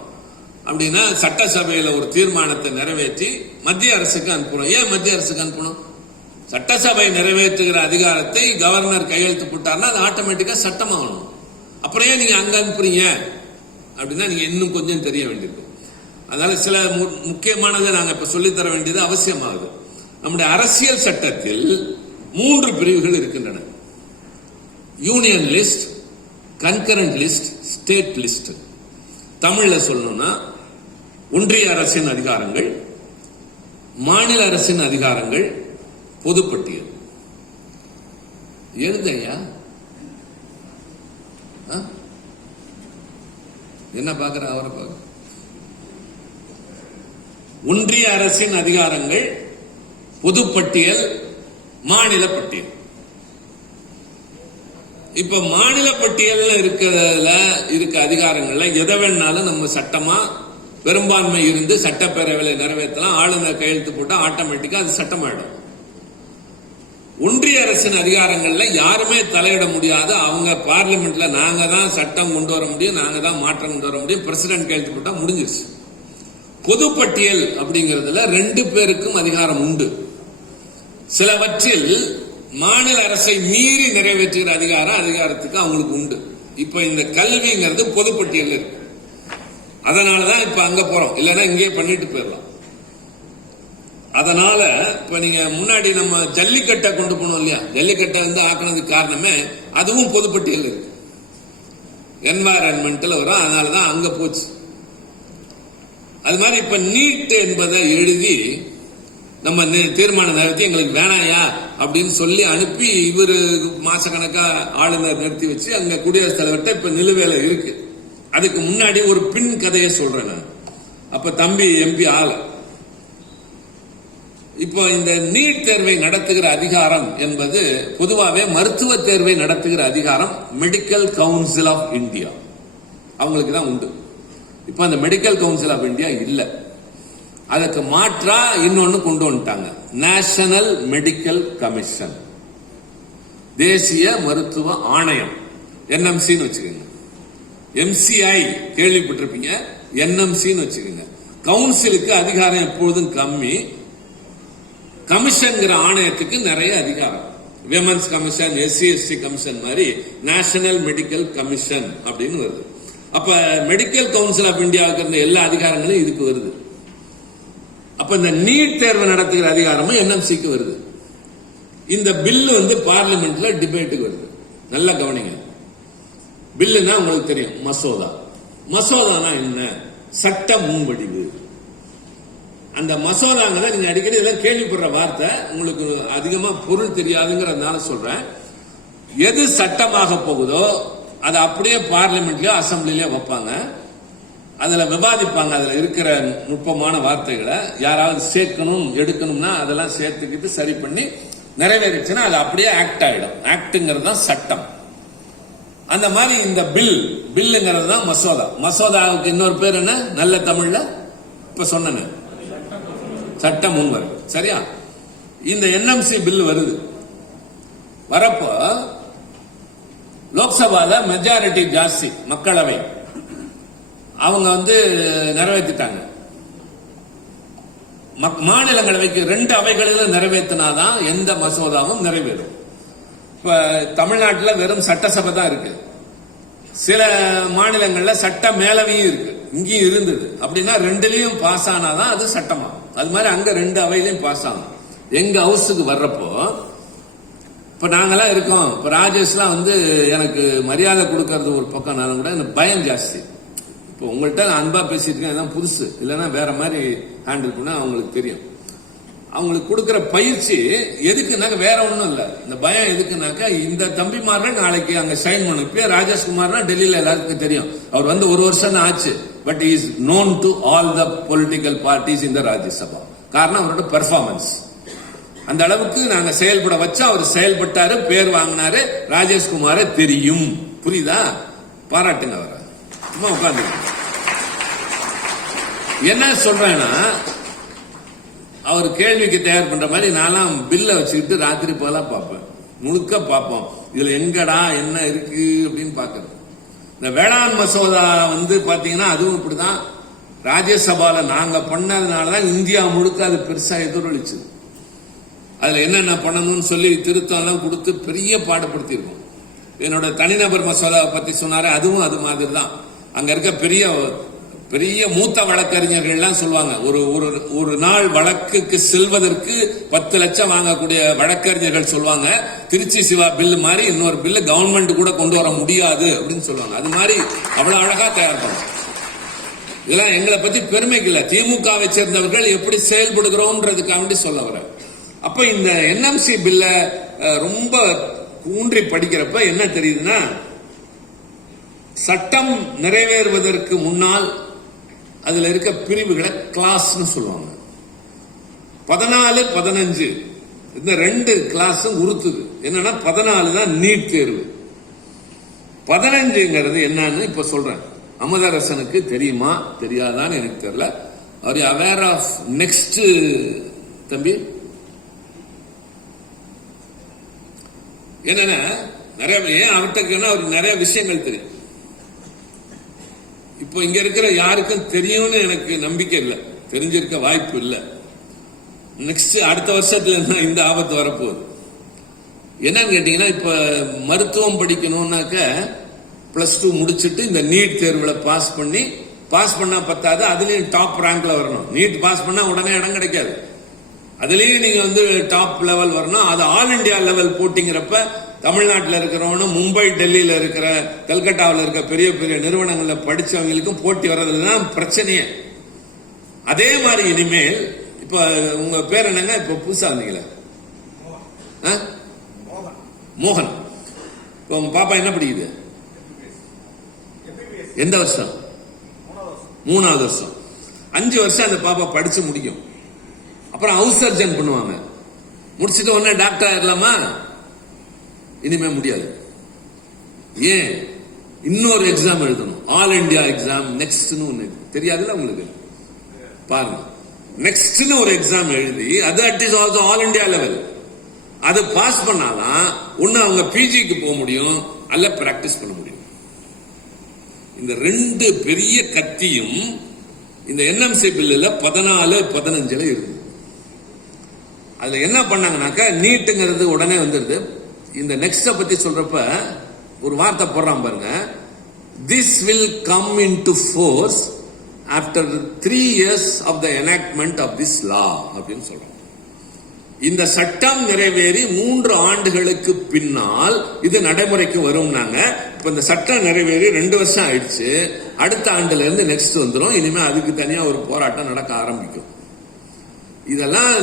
அப்படின்னா, சட்டசபையில ஒரு தீர்மானத்தை நிறைவேற்றி மத்திய அரசுக்கு அனுப்புறோம். ஏன் மத்திய அரசுக்கு அனுப்பணும்? சட்டசபை நிறைவேற்றுகிற அதிகாரத்தை கவர்னர் கையெழுத்து போட்டார்னா அது ஆட்டோமேட்டிக்கா சட்டமாகணும். அப்புறம் ஏன் நீங்க அங்க அனுப்புறீங்க அப்படின்னா, நீங்க இன்னும் கொஞ்சம் தெரிய வேண்டியிருக்கும். அதனால சில முக்கியமானதை நாங்க இப்ப சொல்லித்தர வேண்டியது அவசியமாகுது. நம்முடைய அரசியல் சட்டத்தில் 3 பிரிவுகள் இருக்கின்றன. Union list, concurrent list, state list. தமிழ்ல சொல்லணும்னா, ஒன்றிய அரசின் அதிகாரங்கள், மாநில அரசின் அதிகாரங்கள், பொதுப்பட்டியல். எழுதையா என்ன பாக்குற, அவரை பார்க்க. ஒன்றிய அரசின் அதிகாரங்கள், பொதுப்பட்டியல், மாநில பட்டியல். இப்ப மாநில பட்டியல்ல இருக்க அதிகாரங்கள்ல எதை வேணாலும் நம்ம சட்டமா பெரும்பான்மை இருந்து சட்டப்பேரவையில நிறைவேற்றலாம். ஆளுநர் கையெழுத்து போட்டா ஆட்டோமேட்டிக்கா அது சட்டமாயிடும். ஒன்றிய அரசின் அதிகாரங்கள்ல யாருமே தலையிட முடியாது. அவங்க பார்லிமெண்ட்ல நாங்க தான் சட்டம் கொண்டு வர முடியும், நாங்க தான் மாற்றம் கொண்டு வர முடியும். பிரசிடென்ட் கையெழுத்து போட்டா முடிஞ்சிருச்சு. பொதுப்பட்டியல் அப்படிங்கறதுல 2 பேருக்கும் அதிகாரம் உண்டு. சிலவற்றில் மாநில அரசை மீறி நிறைவேற்றுகிற அதிகாரத்துக்கு அவங்களுக்கு உண்டு. இப்ப இந்த கல்விங்கிறது பொதுப்பட்டியல் இருக்கு. அதனாலதான் இப்ப அங்க போறோம், இல்லைன்னா இங்கேயே பண்ணிட்டு போயிடலாம். அதனால இப்ப நீங்க முன்னாடி நம்ம ஜல்லிக்கட்டை கொண்டு போனோம் இல்லையா, ஜல்லிக்கட்டை ஆக்கினதுக்கு காரணமே அதுவும் பொதுப்பட்டியல் இருக்கு, என்வாரன்மெண்ட்ல வரும். அதனாலதான் அங்க போச்சு. அது மாதிரி இப்ப நீட் என்பதை எழுதி நம்ம தீர்மானம் நிறைவேற்றி எங்களுக்கு வேணாயா அப்படின்னு சொல்லி அனுப்பி இவரு மாசக்கணக்கா ஆளுநர் நிறுத்தி வச்சு அங்க குடியரசுத் தலைவர்கிட்ட இப்ப நிலுவையில இருக்கு. அதுக்கு முன்னாடி ஒரு பின் கதையை சொல்றேன் நான். அப்ப தம்பி எம்பி ஆள இப்போ இந்த நீட் தேர்வை நடத்துகிற அதிகாரம் என்பது பொதுவாகவே மருத்துவ தேர்வை நடத்துகிற அதிகாரம் மெடிக்கல் கவுன்சில் ஆஃப் இந்தியா அவங்களுக்கு தான் உண்டு. இப்ப அந்த மெடிக்கல் கவுன்சில் ஆஃப் இந்தியா இல்ல, அதுக்கு மாற்றா இன்னொன்னு கொண்டு வந்துட்டாங்க, நேஷனல் மெடிக்கல் கமிஷன், தேசிய மருத்துவ ஆணையம், என்எம்சின்னு வச்சுக்கோங்க. எம்சிஐ கேள்விப்பட்டிருப்பீங்க, என்எம்சின்னு வச்சுக்கோங்க. கவுன்சிலுக்கு அதிகாரம் எப்பொழுதும் கம்மி, கமிஷன் ஆணையத்துக்கு நிறைய அதிகாரம். விமன்ஸ் கமிஷன், SC/ST கமிஷன் மாதிரி நேஷனல் மெடிக்கல் கமிஷன் அப்படின்னு வருது. அப்ப மெடிக்கல் கவுன்சில் ஆஃப் இந்தியாவுக்கு இருந்த எல்லா அதிகாரங்களும் இதுக்கு வருது. அப்ப இந்த நீட் தேர்வு நடத்துகிற அதிகாரமும் என்எம்சிக்கு வருது. இந்த பில்லு பார்லிமெண்ட்ல டிபேட்டுக்கு வருது. நல்லா கவனிங்க. பில்லுன்னா உங்களுக்கு தெரியும், மசோதா. மசோதானா என்ன? சட்ட முன்வடிவு. அந்த மசோதாங்கிறத நீங்க அடிக்கடி இதெல்லாம் கேள்விப்படுற வார்த்தை, உங்களுக்கு அதிகமா பொருள் தெரியாதுங்கிறதுனால சொல்றேன். எது சட்டமாக போகுதோ அதை அப்படியே பார்லிமெண்ட்லயோ அசம்பிளிலயோ வைப்பாங்க, அதுல விவாதிப்பாங்க. அதுல இருக்கிற நுட்பமான வார்த்தைகளை யாராவது சேர்க்கணும் எடுக்கணும்னா அதெல்லாம் சேர்த்துக்கிட்டு சரி பண்ணி நிறைவேறிச்சுன்னா அது அப்படியே ஆக்ட் ஆயிடும். ஆக்டுங்கிறது தான் சட்டம். அந்த மாதிரி இந்த பில்லுங்கிறது தான் மசோதா. மசோதாவுக்கு இன்னொரு பேர் என்ன நல்ல தமிழ்ல? இப்ப சொன்ன சட்ட முன்வரைவு. சரியா? இந்த என்எம்சி பில் வருது. வரப்போ லோக்சபால மெஜாரிட்டி ஜாஸ்தி, மக்களவை அவங்க நிறைவேற்றிட்டாங்க. மாநிலங்களவைக்கு 2 அவைகளில் நிறைவேற்றினாதான் எந்த மசோதாவும் நிறைவேறும். இப்ப தமிழ்நாட்டில் வெறும் சட்டசபை தான் இருக்கு. சில மாநிலங்கள்ல சட்ட மேலவையும் இருக்கு, இங்கேயும் இருந்தது. அப்படின்னா 2லயும் பாஸ் ஆனாதான் அது சட்டமா. அது மாதிரி அங்க 2 அவையிலையும் பாஸ் ஆகும். எங்க ஹவுஸுக்கு வர்றப்போ இப்ப நாங்கெல்லாம் இருக்கோம். இப்ப ராஜேஷ்லாம் எனக்கு மரியாதை கொடுக்கறது ஒரு பக்கம், நானும் கூட எனக்கு பயம் ஜாஸ்தி. இப்போ உங்கள்கிட்ட அன்பா பேசிட்டு இருக்கேன், இதான் புதுசு, இல்லைன்னா வேற மாதிரி ஹேண்டில் பண்ண அவங்களுக்கு தெரியும். அவங்களுக்கு கொடுக்கிற பயிற்சி எதுக்குனாக்க வேற ஒன்றும் இல்லை. இந்த பயம் எதுக்குனாக்கா, இந்த தம்பிமார்கள் நாளைக்கு அங்க சைன் பண்ணும். இப்ப ராஜேஷ்குமார்னா டெல்லியில எல்லாருக்கும் தெரியும். அவர் 1 வருஷம் தான் ஆச்சு. But is known to all the political parties இந்த ராஜ்யசபா. காரணம் அவரோட பெர்ஃபார்மன்ஸ். அந்த அளவுக்கு நாங்க செயல்பட வச்சா அவர் செயல்பட்டாரு, பேர் வாங்கினாரு. ராஜேஷ்குமார தெரியும். புரியுதா? பாராட்டுங்க அவரை. சும்மா உட்காந்து என்ன சொல்றேன்னா, அவர் கேள்விக்கு தயார் பண்ற மாதிரி நான்லாம் பில்ல வச்சுக்கிட்டு ராத்திரி போல பார்ப்பேன், முழுக்க பார்ப்போம். இதுல எங்கடா என்ன இருக்கு அப்படின்னு பாக்குறது. இந்த வேளாண் மசோதா பாத்தீங்கன்னா அதுவும் இப்படிதான். ராஜ்யசபால நாங்க பண்ணதுனாலதான் இந்தியா முழுக்க அது பெருசா எதிரொலிச்சு. அதுல என்னென்ன பண்ணணும்னு சொல்லி திருத்தம் எல்லாம் கொடுத்து பெரிய பாடுபடுத்திருக்கோம். என்னோட தனிநபர் மசோதாவை பத்தி சொன்னாரு, அதுவும் அது மாதிரி தான். அங்க இருக்க பெரிய பெரிய மூத்த வழக்கறிஞர்கள் எல்லாம் சொல்லுவாங்க, ஒரு நாள் வழக்குக்கு செல்வதற்கு 10 லட்சம் வாங்கக்கூடிய வழக்கறிஞர்கள் சொல்லுவாங்க, திருச்சி சிவா பில் மாதிரி இன்னொரு பில்லு கவர்மெண்ட் கூட கொண்டு வர முடியாது அப்படின்னு சொல்லுவாங்க. அது மாதிரி அவ்வளவு அழகா தயார் பண்ணும். இதெல்லாம் எங்களை பத்தி பெருமைக்கு இல்ல, திமுகவை சேர்ந்தவர்கள் எப்படி செயல்படுகிறோம்ன்றதுக்காக சொல்ல வர. அப்ப இந்த என்எம்சி பில்ல ரொம்ப ஊன்றி படிக்கிறப்ப என்ன தெரியுதுன்னா, சட்டம் நிறைவேறுவதற்கு முன்னால் அதுல இருக்க பிரிவுகளை கிளாஸ்னு சொல்லுவாங்க. 14, 15 இந்த 2 கிளாஸும் உறுத்துது. என்னன்னா 14 தான் நீட் தேர்வு, 15ங்கிறது என்னன்னு இப்ப சொல்றேன். அமுதரசனுக்கு தெரியுமா தெரியாதான்னு எனக்கு தெரியல. Are you aware of next தம்பி? என்னன்னா நிறைய அவர்கிட்ட அவருக்கு நிறைய விஷயங்கள் தெரியும். இப்போ இங்க இருக்கிற யாருக்கும் தெரியும்னு எனக்கு நம்பிக்கை இல்லை, தெரிஞ்சிருக்க வாய்ப்பு இல்லை. நெக்ஸ்ட் அடுத்த வருஷத்துல இந்த ஆபத்து வரப்போகுது. என்னன்னு கேட்டீங்கன்னா, இப்ப மருத்துவம் படிக்கணும்னாக்க +2 முடிச்சுட்டு இந்த நீட் தேர்வுல பாஸ் பண்ணா பத்தாது, அதுலயும் டாப் ரேங்க்ல வரணும். நீட் பாஸ் பண்ணா உடனே இடம் கிடைக்காது, அதுலயும் நீங்க வந்து டாப் லெவல் வரணும். அது ஆல் இண்டியா லெவல் போட்டிங்கிறப்ப தமிழ்நாட்டில் இருக்கிறவனும் மும்பை, டெல்லியில இருக்கிற, கல்கட்டாவில் இருக்கிற பெரிய பெரிய நிறுவனங்கள்ல படிச்சவங்களுக்கும் போட்டி வர்றதுதான் பிரச்சனையே. அதே மாதிரி இனிமேல் இப்ப உங்க பேர் என்னங்க? இப்ப புதுசா வந்தீங்களா? மோகன். இப்ப உங்க பாப்பா என்ன படிக்குது? எந்த வருஷம்? 3வது வருஷம். 5 வருஷம் அந்த பாப்பா படிச்சு முடிக்கும். அப்புறம் ஹவுஸ் சர்ஜன் பண்ணுவாங்க. முடிச்சுட்டு உடனே டாக்டர் ஆயிடலாமா? இனிமே முடியாது. ஏன்? இன்னொரு எக்ஸாம் எழுதணும், ஆல் இண்டியா எக்ஸாம். நெக்ஸ்ட்னு ஒண்ணு தெரியாதுல்ல உங்களுக்கு? பாருங்க, நெக்ஸ்ட்னு ஒரு எக்ஸாம் எழுதி, அது is also all India level. அது பாஸ் பண்ணாதான் ஒண்ணு அவங்க பிஜிக்கு போக முடியும், அல்ல பிராக்டிஸ் பண்ண முடியும். இந்த 2 பெரிய கத்தியும் இந்த என்எம்சி பில்லுல 14, 15 இருக்கு. அதுல என்ன பண்ணாங்கன்னாக்கா, நீட்டுங்கிறது உடனே வந்துருது. இந்த நெக்ஸ்ட பத்தி சொல்றப்ப ஒரு வார்த்தை போடுறான் பாருங்க, this will come into force after 3 years of the enactment of this law அப்படின்னு சொல்றோம். இந்த சட்டம் நிறைவேறி 3 ஆண்டுகளுக்கு பின்னால் இது நடைமுறைக்கு வரும். இப்ப இந்த சட்டம் நிறைவேறி 2 வருஷம் ஆயிடுச்சு. அடுத்த ஆண்டுல இருந்து நெக்ஸ்ட் வந்துடும். இனிமே அதுக்கு தனியா ஒரு போராட்டம் நடக்க ஆரம்பிக்கும். இதெல்லாம்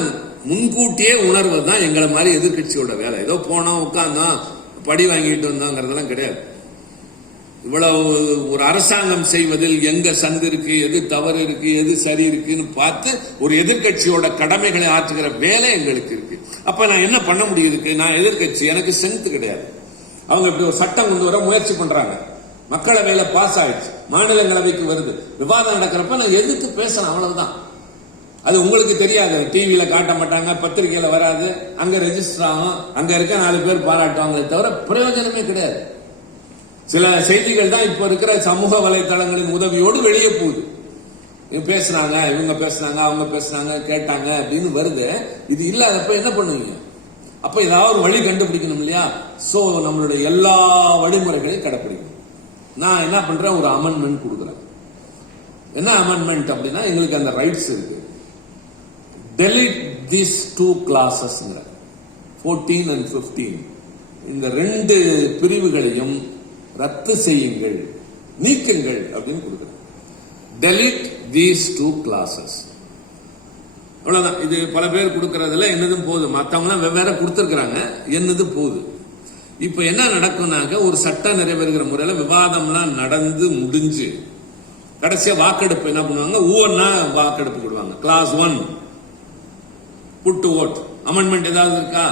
முன்கூட்டியே உணர்வதுதான் எங்களை மாதிரி எதிர்கட்சியோட வேலை. ஏதோ போனோம், உட்கார்ந்தோம், படி வாங்கிட்டு வந்தோங்கிறதெல்லாம் கிடையாது. இவ்வளவு ஒரு அரசாங்கம் செய்வதில் எங்க சந்து இருக்கு, எது தவறு இருக்கு, எது சரி இருக்குன்னு பார்த்து ஒரு எதிர்கட்சியோட கடமைகளை ஆற்றுகிற வேலை எங்களுக்கு இருக்கு. அப்ப நான் என்ன பண்ண முடியுது? நான் எதிர்கட்சி, எனக்கு ஸ்ட்ரென்த் கிடையாது. அவங்க இப்படி ஒரு சட்டம் கொண்டு வர முயற்சி பண்றாங்க. மக்களவையில பாஸ் ஆயிடுச்சு, மாநிலங்களவைக்கு வருது, விவாதம் நடக்கிறப்ப நான் எதிர்த்து பேசணும், அவ்வளவுதான். அது உங்களுக்கு தெரியாது, டிவியில காட்ட மாட்டாங்க, பத்திரிகையில வராது, அங்க ரெஜிஸ்டர் ஆகும், அங்க இருக்க 4 பேர் பாராட்டுவாங்களே தவிர பிரயோஜனமே கிடையாது. சில செய்திகள் தான் இப்ப இருக்கிற சமூக வலைதளங்களின் உதவியோடு வெளியே போகுது. பேசுனாங்க, இவங்க பேசுனாங்க, அவங்க பேசுனாங்க, கேட்டாங்க அப்படின்னு வருது. இது இல்லாதப்ப என்ன பண்ணுவீங்க? அப்ப ஏதாவது ஒரு வழி கண்டுபிடிக்கணும் இல்லையா? சோ நம்மளுடைய எல்லா வழிமுறைகளையும் கடைபிடிக்கணும். நான் என்ன பண்றேன், ஒரு அமெண்ட்மெண்ட் கொடுக்குறேன். என்ன அமெண்ட்மெண்ட் அப்படின்னா, எங்களுக்கு அந்த ரைட்ஸ் இருக்கு. delete these 2 clauses 14 and 15 இந்த 2 பிரிவுகளையும் ரத்து செய்யுங்கள், நீக்குங்கள் அப்படின்னு கொடுக்குறேன். delete these 2 clauses. அவ்வளவுதான். இது பல பேர் கொடுக்கறதுல என்னதும் போகுது, மற்றவங்க வெவ்வேறு கொடுத்துருக்காங்க, என்னது போகுது. இப்ப என்ன நடக்கும்னாக்க, ஒரு சட்டம் நிறைவேறுகிற முறையில விவாதம்லாம் நடந்து முடிஞ்சு கடைசியா வாக்கெடுப்பு என்ன பண்ணுவாங்க, ஒவ்வொன்னா வாக்கெடுப்பு கொடுவாங்க. Class 1 put to vote. Amendment ஏதாவது இருக்கா,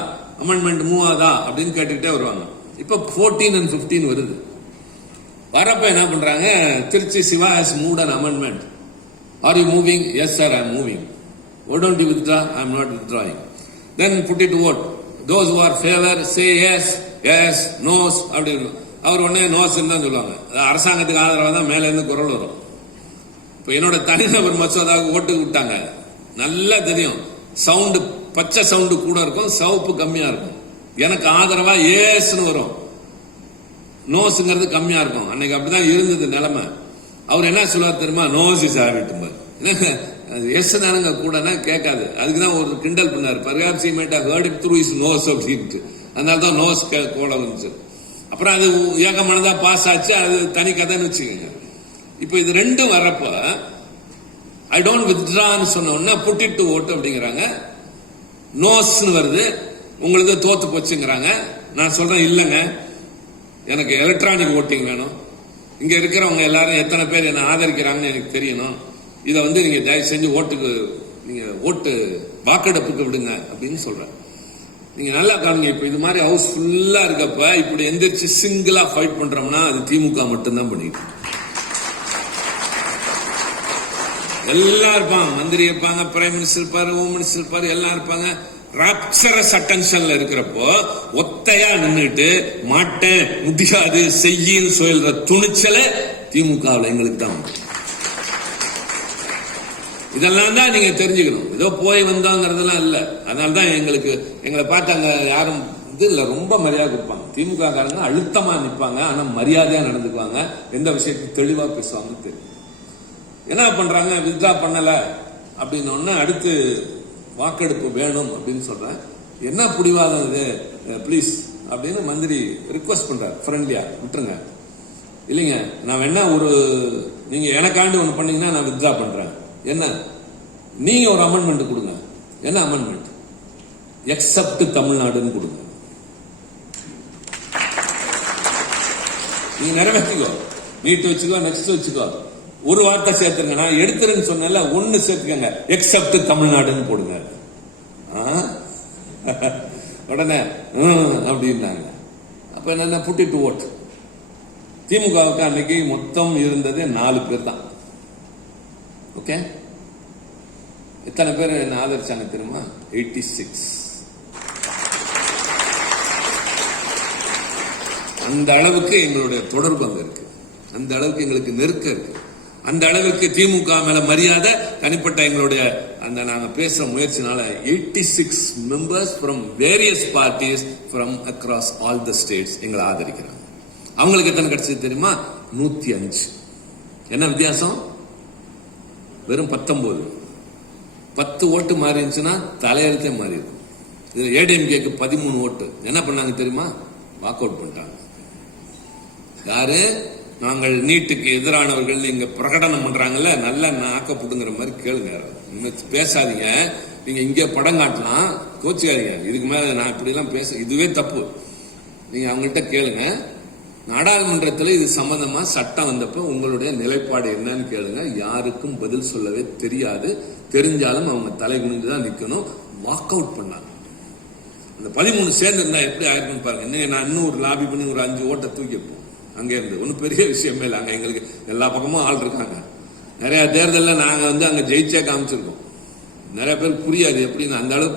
அமெண்ட்மெண்ட் மூவ் ஆதா அப்படின்னு கேட்டுக்கிட்டே வருவாங்க. இப்ப 14 and 15 வருது. வரப்ப என்ன பண்றாங்க, Trichy Siva has moved an amendment. Are you moving? Yes sir, I am moving. Why don't you withdraw? I am not withdrawing. Then put it to vote. Those who are favor say yes, yes, no's அப்படின்னு. அவர் உடனே nose தான் சொல்லுவாங்க. அரசாங்கத்துக்கு ஆதரவாக தான் மேல இருந்து குரல் வரும். இப்ப என்னோட தனிநபர் மசோதாவுக்கு ஓட்டு விட்டாங்க, நல்லா தெரியும். சவுண்டு பச்சை சவுண்டு கூட இருக்கும், சிவப்பு கம்மியா இருக்கும். எனக்கு ஆதரவா ஏஸ்னு வரும், நோஸ்ங்கிறது கம்மியா இருக்கும். அன்னைக்கு அப்படிதான் இருந்தது நிலைமை. அவர் என்ன சொல்லுவார் தெரியுமா, நோஸ் இஸ் ஹேபிட். எஸ் தானங்க கூடனா கேட்காது. அதுக்குதான் ஒரு கிண்டல் பண்ணாரு, perhaps he might have heard it through his nose அப்படின்ட்டு. அதனால தான் நோஸ் கோல வந்துச்சு. அப்புறம் அது ஏகமானதா பாஸ் ஆச்சு, அது தனி கதைன்னு வச்சுக்கோங்க. இப்போ இது 2 வர்றப்ப ஐ டோன்ட் வித்ட்ரான்னு சொன்ன உடனே புட் இட் டு வோட் அப்படிங்கிறாங்க. நோஸ்னு வருது, உங்களுக்கு தோத்து போச்சுங்கிறாங்க. நான் சொல்றேன், இல்லைங்க, எனக்கு எலக்ட்ரானிக் ஓட்டிங் வேணும். இங்க இருக்கிறவங்க எல்லாரும் எத்தனை பேர் என்ன ஆதரிக்கிறாங்கன்னு எனக்கு தெரியணும். இதை நீங்க தயவு செஞ்சு ஓட்டுக்கு, நீங்க ஓட்டு வாக்கெடுப்புக்கு விடுங்க அப்படின்னு சொல்றேன். நீங்க நல்லா காமிங்க. இப்ப இது மாதிரி ஹவுஸ் ஃபுல்லா இருக்கப்ப இப்படி எந்திரிச்சு சிங்கிளா ஃபைட் பண்றோம்னா அது திமுக மட்டும்தான் பண்ணிட்டு. எல்லாம் இருப்பாங்க, மந்திரி இருப்பாங்க, பிரைம் மினிஸ்டர் இருப்பாரு, ஹோம் மினிஸ்டர் இருப்பாரு, எல்லாம் இருப்பாங்க. ராப்சரஸ் அட்டென்ஷன்ல இருக்கிறப்போ ஒத்தையா நின்றுட்டு மாட்டேன் முடியாது செய்யின்னு சொல்ற துணிச்சல திமுகவில் எங்களுக்கு தான். இதெல்லாம் தான் நீங்க தெரிஞ்சுக்கணும். ஏதோ போய் வந்தோங்கிறதுலாம் இல்ல. அதனாலதான் எங்களை பார்த்தாங்க யாரும் இது இல்ல, ரொம்ப மரியாதை கொடுப்பாங்க. திமுக காரங்க அழுத்தமா நிற்பாங்க, ஆனா மரியாதையா நடந்துக்குவாங்க. எந்த விஷயத்துக்கு தெளிவா பேசுவாங்க தெரியும். என்ன பண்றாங்க, வித்ரா பண்ணல அப்படின்னு அடுத்து வாக்கெடுப்பு வேணும் அப்படின்னு சொல்றேன். என்ன புடிவாதம் இது, பிளீஸ் அப்படின்னு மந்திரி ரிக்வஸ்ட் பண்றாரு. ஃப்ரெண்ட்லியா விட்டுருங்க, இல்லைங்க நான் வேணா நீங்க எனக்காண்டி ஒண்ணு பண்ணீங்கன்னா நான் வித்ரா பண்றேன். என்ன நீங்க ஒரு அமெண்ட்மெண்ட் கொடுங்க. என்ன அமெண்ட்மெண்ட்? எக்ஸப்ட் தமிழ்நாடுன்னு கொடுங்க. நீங்க நிறைவேற்றிக்கோ, நீட்டு வச்சுக்கோ, நெக்ஸ்ட் வச்சுக்கோ, ஒரு வார்த்தை சேர்த்துருங்க. நான் எடுத்துருன்னு சொன்னல, ஒன்னு சேர்த்துக்கங்க, எக்ஸப்ட் தமிழ்நாடுன்னு போடுங்க. உடனே அப்படின்னாங்க. அப்ப என்ன புட்டிட்டு ஓட்டு. திமுகவுக்கு அன்னைக்கு மொத்தம் இருந்தது 4 பேர் தான். ஓகே, எத்தனை பேர் என்ன ஆதரிச்சாங்க தெரியுமா? 86. அந்த அளவுக்கு எங்களுடைய தொடர்பு அங்க இருக்கு, அந்த அளவுக்கு எங்களுக்கு நெருக்கம் இருக்கு, அந்த அளவுக்கு திமுக மேல மரியாதை, தனிப்பட்ட எங்களுடைய அந்த நாங்க பேசுற முயற்சினால 86 members from various parties from across all the states எங்களை ஆதரிக்கிறாங்க. அவங்களுக்கு எத்தனை கிடைச்சது தெரியுமா? 105. என்ன வித்தியாசம்? வெறும் 19. 10 ஓட்டு மாறி இருந்துச்சுன்னா தலையெழுத்தே மாறி இருக்கும். இதுல ஏடிஎம்கேக்கு 13 ஓட்டு. என்ன பண்ணாங்க தெரியுமா? வாக் அவுட் பண்ணிட்டாங்க. யாரு? நாங்கள் நீட்டுக்கு எதிரானவர்கள் இங்க பிரகடனம் பண்றாங்கல்ல, நல்ல நாக்கப்புடுங்கிற மாதிரி கேளுங்க. பேசாதீங்க, நீங்க இங்க படம் காட்டலாம், கோச்சிக்காதீங்க. இதுக்கு மேல நான் இப்படி எல்லாம் பேச, இதுவே தப்பு. நீங்க அவங்கள்ட்ட கேளுங்க. நாடாளுமன்றத்தில் இது சம்பந்தமா சட்டம் வந்தப்ப உங்களுடைய நிலைப்பாடு என்னன்னு கேளுங்க. யாருக்கும் பதில் சொல்லவே தெரியாது. தெரிஞ்சாலும் அவங்க தலை குனிந்துதான் நிக்கணும். வாக் அவுட் பண்ணாங்க. அந்த 13 சேர்ந்து இருந்தா எப்படி ஆயிருக்குன்னு பாருங்க. நான் இன்னும் ஒரு லாபி பண்ணி ஒரு 5 ஓட்டை தூக்கிப்போம். அங்கே இருந்து ஒன்றும் பெரிய விஷயமே இல்லை. அங்க எங்களுக்கு எல்லா பக்கமும் ஆள் இருக்காங்க. நிறைய தேர்தலில் நாங்க அங்க ஜெயிச்சே காமிச்சிருக்கோம். நிறைய பேர் புரியாது எப்படின்னு. அந்த அளவுக்கு